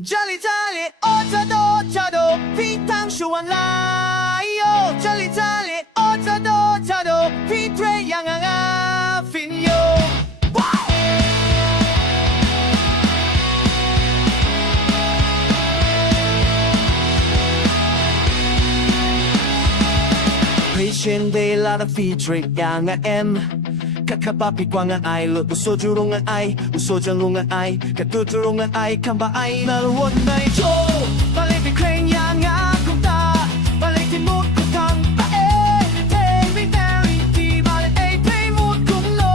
这里哦这都皮汤说完来哟，这里哦这都皮腿羊啊 fin 哟。推荐的拉的 feature 羊啊 M。Kakapapi kwa nga ay lo usojuro nga ay usojalo nga ay katuturo nga ay kamba ay naluwag na ito balik crane yang ako ta balik timot ko tang pae baby very di balik ay pay mo kung no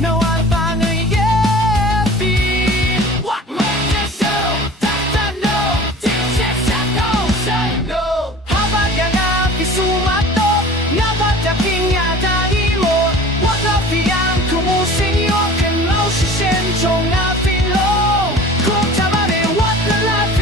no ang pangay yeah be what makes it so that no teaches that no say no habang yang akisumato nga ba daking yata中啊飞龙，空他妈的我的拉菲，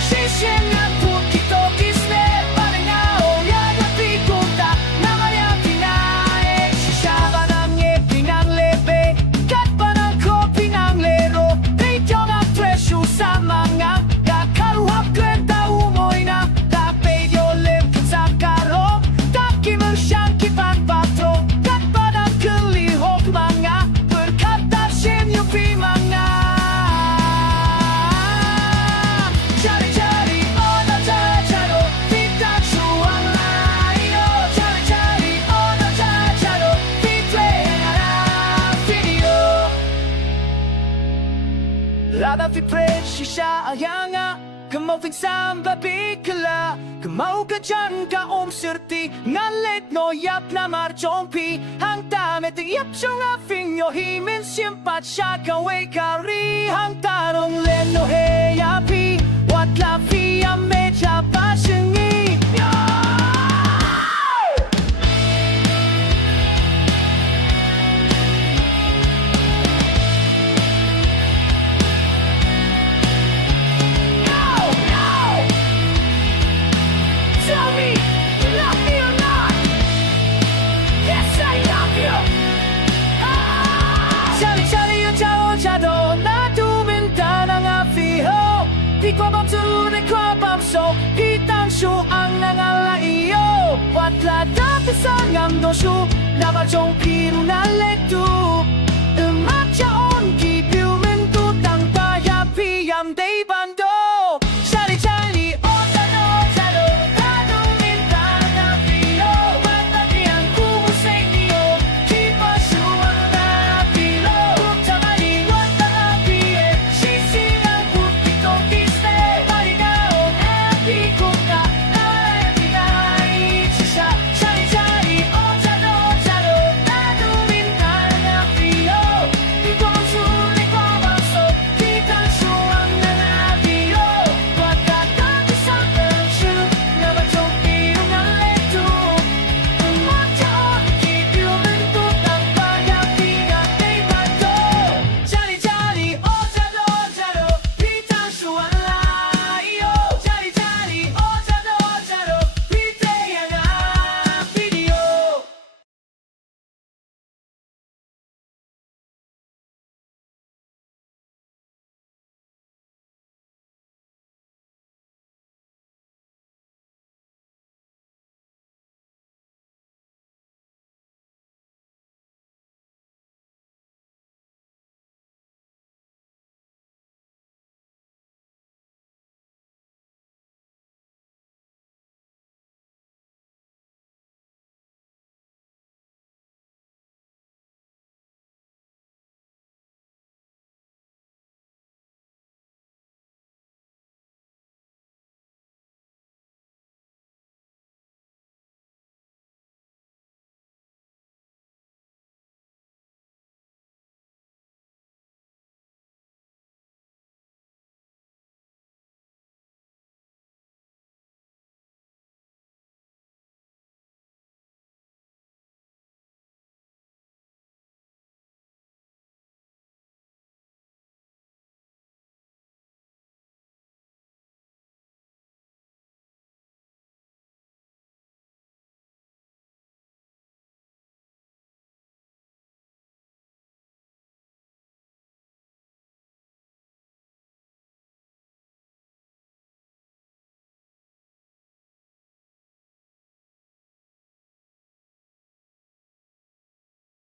谁先啊不给都给死，把人家欧亚的比古达，那么呀平安，是下巴那也平安嘞呗，干巴那可平安嘞咯，对叫那退休三万啊，那卡路哈跟到乌莫那，那被丢嘞不咋卡咯，那基本上基本巴头，干巴那可里好忙啊。Lada fi preshi siya ayanga Kamaw fin samba bikla Kamaw ka dyan ka serti Ngalit no yap na marchompi Hang tamet yap siyong afing yo himin simpat siya kaway kari Hang tanong len no he yapi Wat la fi ya meja pasengi Di ko bang tunay ko bang so Hitang su ang nangalayo Watla dati sa ngam do su Laba chong piru na letu Umat siya on ki piu men tu tang pa ya pi yam day ban